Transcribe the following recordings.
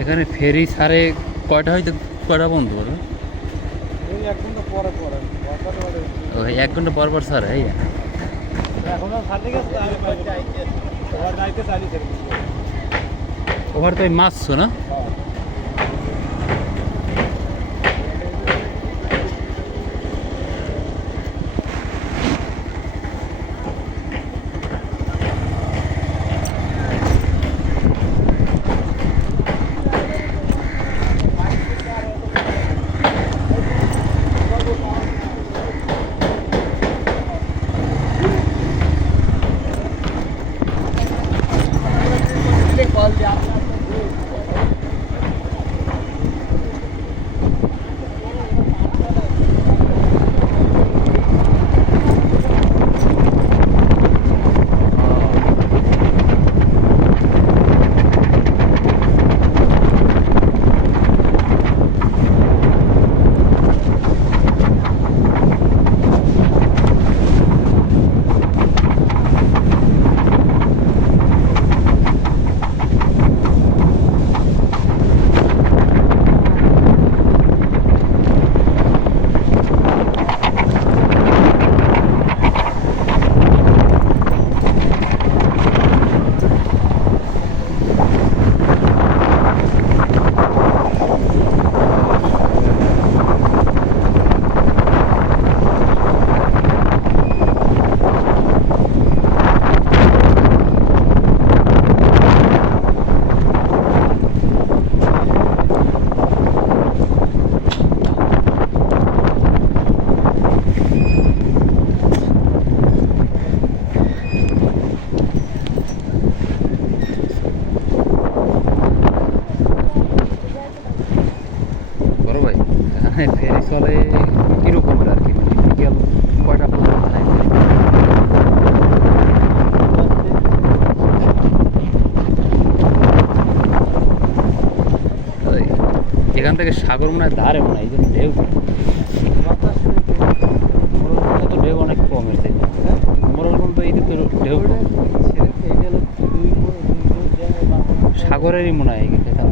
এখানে ফেরি সাড়ে কয়টা হয়তো কয়টা বন্ধ করবে? এক ঘণ্টা পরে পরে। ওই এক ঘণ্টা পর পর স্যার এই? ওভার তো মাছছো না? বড় এখানে ফেরি চলে কিরকমের আর কি। বিকেল কয়টা পর্যন্ত এখান থেকে সাগর মনে হয় ধারে মনে হয়, এই জন্য ঢেউ তো ঢেউ অনেক কম এসে। মোরলগঞ্জ তো এই তো ঢেউ। সাগরেরই মনে হয় এখান থেকে।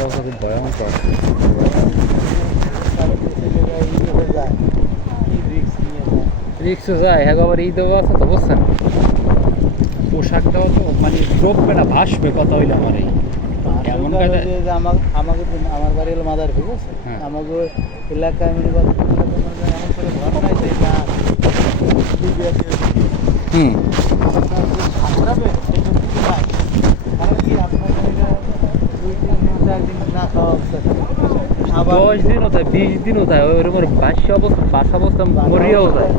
অবস্থা খুব ভয়ঙ্কর রিক্সও যায় হ্যাঁ আবার এই দেওয়া আছে তো বুঝছেন? পোশাকটাও তো মানে ডুববে না ভাসবে কথা হইলে আমার এই। কাজে? আমাকে আমার বাড়ি হলো মাদার ঠিক আছে হ্যাঁ। আমাকে এলাকায় মনে এমন করে ঘর নাই হুম। তিন দিন না খাওয়া অবস্থা আবার দশ দিন হতো বিশ দিন হতো ওরকম বাস্য অবস্থা বাসা অবস্থা মরিয়াও যায়।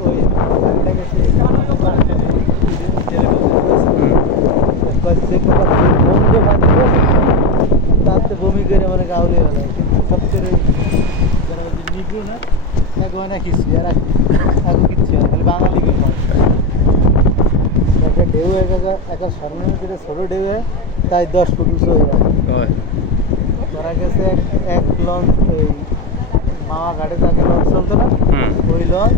তাতে বমি করে মানে গাউলে হলো কিন্তু সবচেয়ে বলছে নিগুণ এক মানে কিছু আর কিচ্ছু খালি বাঙালি কে একটা ঢেউ এক একটা যেটা ছোটো ঢেউ তাই দশ ফুট উঁচু হয়ে যায় ধরা গেছে এক- লঞ্চ। এই মামা ঘাটে তাকে লঞ্চ চলতো না? ওই লঞ্চ